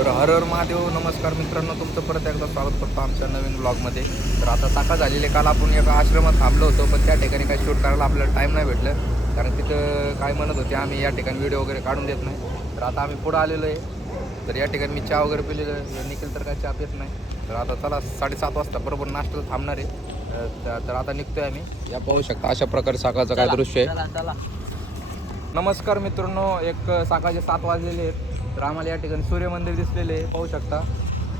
तर हर हर महादेव नमस्कार मित्रांनो तुमचं परत एकदा स्वागत करतो आमच्या नवीन ब्लॉगमध्ये तर आता साखा झालेले काल आपण एका आश्रमात थांबलो होतो पण त्या ठिकाणी काही शूट करायला आपल्याला टाईम नाही भेटलं. कारण तिथं काय म्हणत होते आम्ही या ठिकाणी व्हिडिओ वगैरे काढून देत नाही. तर आता आम्ही पुढं आलेलो आहे. तर या ठिकाणी मी चहा वगैरे पिलेलं आहे. निखिल तर काय चहा पित नाही. तर आता चला साडेसात वाजता बरोबर नाश्त्याला थांबणार आहे. तर आता निघतोय आम्ही. या पाहू शकता अशा प्रकारे साकाचं काय दृश्य आहे. नमस्कार मित्रांनो एक सकाळचे सात वाजलेले आहेत. तर आम्हाला या ठिकाणी सूर्यमंदिर दिसलेले आहे. पाहू शकता.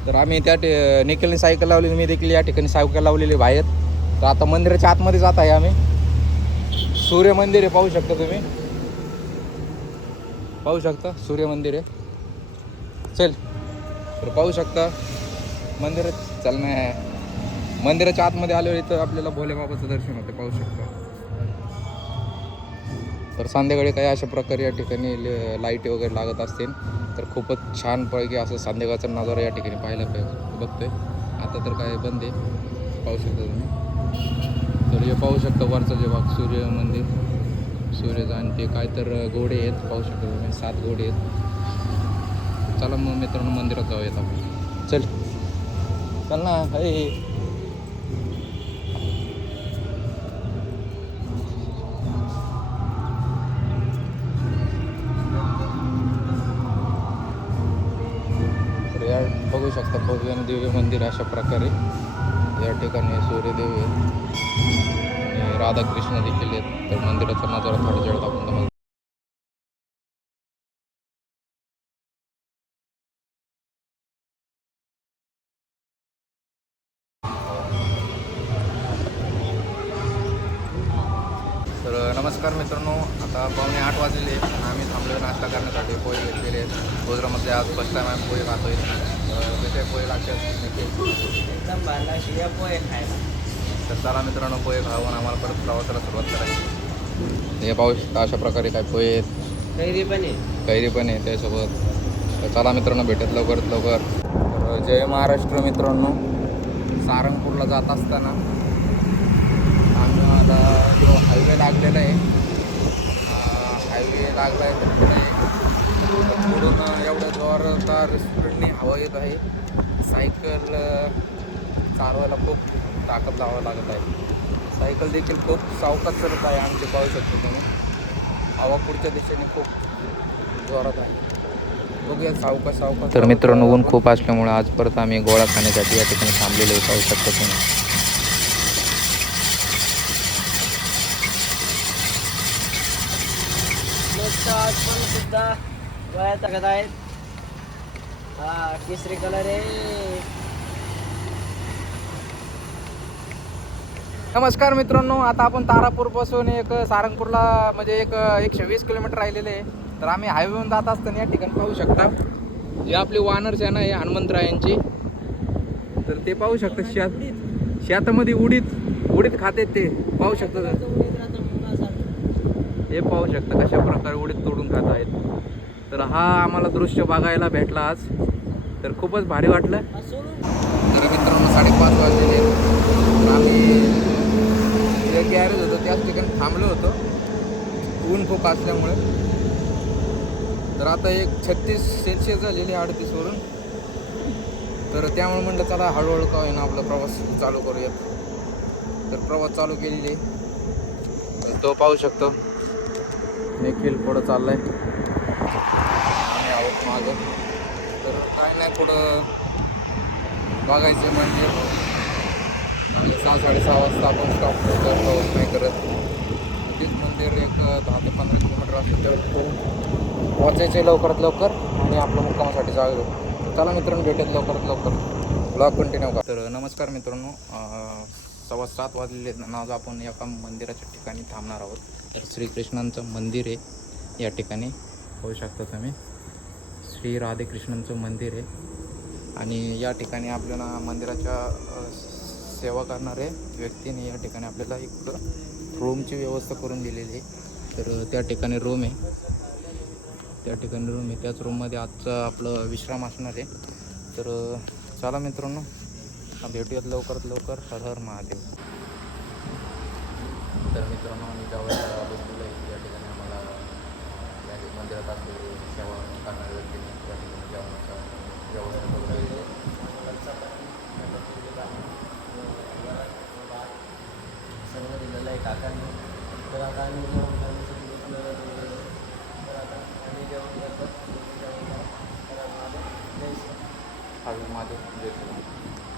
तर आम्ही त्या ठि निखिलने सायकल लावलेली मी देखील या ठिकाणी सायकल लावलेली बाहेर. तर आता मंदिराच्या आतमध्ये जात आहे आम्ही. सूर्यमंदिर आहे पाहू शकता तुम्ही. पाहू शकता सूर्यमंदिर आहे. चल. तर पाहू शकता मंदिरात चल नाही मंदिराच्या आतमध्ये आल्यावर इथं आपल्याला भोलेबाबाचं दर्शन होते पाहू शकता. तर संध्याकाळी काही अशा प्रकारे या ठिकाणी ल- लाईटी वगैरे लागत असतील तर खूपच छान पैकी असं संध्याकाळचा नजारा या ठिकाणी पाहायला पाहिजे बघतोय. आता तर काय बंद आहे. पाहू शकता तुम्ही. तर हे पाहू शकता वरचा जे भाग सूर्य मंदिर सूर्य आणि ते काय तर घोडे आहेत. पाहू शकता तुम्ही सात घोडे आहेत. चला मग मित्रांनो मंदिरात जाऊयात आपण. चल. चल ना हे. बघू शकता. भव्य दिव्य मंदिर अशा प्रकारे. या ठिकाणी सूर्यदेव आहेत. आणि राधाकृष्ण देखील आहेत. तर मंदिराचा नजारा थोडा वेळात आपण तुम्हाला तर नमस्कार मित्रांनो. आता पावणे आठ वाजलेले आम्ही थांबलो नाश्ता करण्यासाठी पोहे घेतलेले आहेत. गुजरामध्ये आज फर्स्ट टाईम आम्ही पोहे खातोय. कसे पोहे लागतात. पोहे खायला तर चला मित्रांनो पोहे खाऊन आम्हाला परत प्रवासाला सुरुवात करायची. हे पाहू शकता अशा प्रकारे काय पोहे आहेत. कैरी पण आहे. कैरी पण आहे त्यासोबत. तर चला मित्रांनो भेटत लवकरात लवकर. तर जय महाराष्ट्र मित्रांनो. सारंगपूरला जात असताना आम्हाला जो हायवे लागलेला आहे हायवे लागला आहे. एवढ्या जोरदार स्पीडने हवा येत आहे. सायकल चालवायला खूप ताकद लावावं लागत आहे. सायकल देखील खूप सावकाश चालत आहे आमचे पाहू शकतो तुम्ही. हवा पुढच्या दिशेने खूप जोरात आहे. तर मित्रांनो ऊन खूप असल्यामुळे आज परत आम्ही गोळा खाण्यासाठी या ठिकाणी थांबलेलो पाहू शकता तुम्ही. आज पण सुद्धा गोळ्या टाकत आहेत हा केसरी कलर आहे. नमस्कार मित्रांनो आता आपण तारापूरपासून एक सारंगपूरला म्हणजे एक एकशे वीस किलोमीटर राहिलेले आहे. तर आम्ही हायवेहून जात असताना या ठिकाणी पाहू शकता. जे आपली वानर सेना आहे हनुमंतरायांची तर ते पाहू शकता शेत शेतामध्ये उडीत उडीत खाते ते. पाहू शकता तर. हे पाहू शकता कशा प्रकारे उडीत तोडून खात आहेत. तर हा आम्हाला दृश्य बघायला भेटला आज. तर खूपच भारी वाटलं. तर मित्रांनो साडेपाच वाजलेले तर आम्ही जे गॅरेज होतं त्याच ठिकाणी थांबलो होतो. ऊन खूप असल्यामुळे. तर आता एक छत्तीस सेल्सिअस झालेली अडतीसवरून तर त्यामुळे म्हटलं चला हळूहळू का होईना आपला प्रवास चालू करूयात. तर प्रवास चालू केलेली तो पाहू शकतो. निखिल पुढं चाललाय. आहे आहोत तर काय नाही पुढं बघायचं म्हणजे. आणि सहा साडेसहा वाजता आपण स्टॉप करतो नाही करत. तेच मंदिर एक दहा ते पंधरा किलोमीटर असेल तर पोचायचे लवकरात लवकर आणि आपलं मुक्कामासाठी जागा चला मित्रांनो भेटेल लवकरात लवकर. ब्लॉग कंटिन्यू का तर नमस्कार मित्रांनो सव्वा सात वाजलेले आहेत आज आपण एका मंदिराच्या ठिकाणी थांबणार आहोत. तर श्रीकृष्णांचं मंदिर आहे या ठिकाणी. होऊ शकता तुम्ही. श्री राधेकृष्णांचं मंदिर आहे. आणि या ठिकाणी आपल्याला मंदिराच्या सेवा करणारे व्यक्तीने या ठिकाणी आपल्याला एक रूमची व्यवस्था करून दिलेली आहे. तर त्या ठिकाणी रूम आहे. त्या ठिकाणी रूम आहे. त्याच रूममध्ये आजचं आपलं विश्राम असणार आहे. तर चला मित्रांनो भेटूयात लवकरात लवकर. हर हर महादेव. तर मित्रांनो आम्ही ज्यावेळेला बसलेलं आहे या ठिकाणी आम्हाला मंदिरात असलेली सेवा जेवणाचा व्यवस्था वगैरे केलेला आहे सर्व दिलेलं आहे काकांनी तर आता आम्ही जेवण करण्यासाठी घेतलेलं दिलेलं तर आता आम्ही जेवण करतो जेवण करा हवी माझे